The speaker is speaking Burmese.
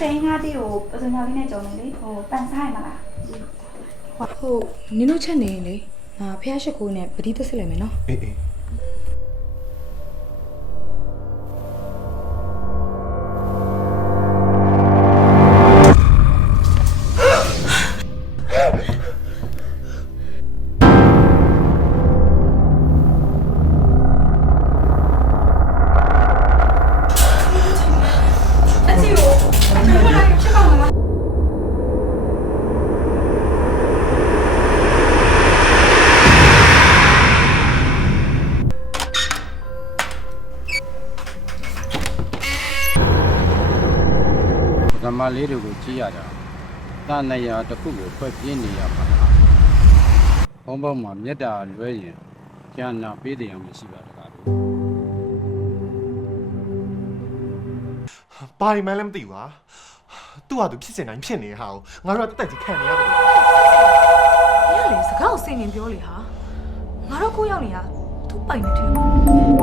စိန်ငါးတီးကိုပစုံကြောင်လေးနဲ့ကြော်မယ်လေဟိုပန်စားရမလားဟုတ်နင်တို့ချက်နေရင်လေငါဖះရှိခိုးနဲ့ပတိသက်စစ်လိုက်မယ်နော်အေးအေးအ မ္မလေးတွေကိုကြည့်ရတာတာနေရာတစ်ခုကိုဖွဲ့ပြင်းနေရပါလားဘုံဘုံမှာမေတ္တာလွဲရင်ကျန်နာပေးတယ်အောင်မရှိပါတကားလို့ဘာမှလည်းမသိဘူးဟာသူ့ဟာသူဖြစ်စင်တိုင်းဖြစ်နေဟာကိုငါတို့ကတက်တက်ကြီးခံနေရတယ်။ညလေစကားကိုစင်ရင်ပြောလေဟာ။ငါတို့ကိုရောက်နေတာသူ့ပိုင်နေတယ်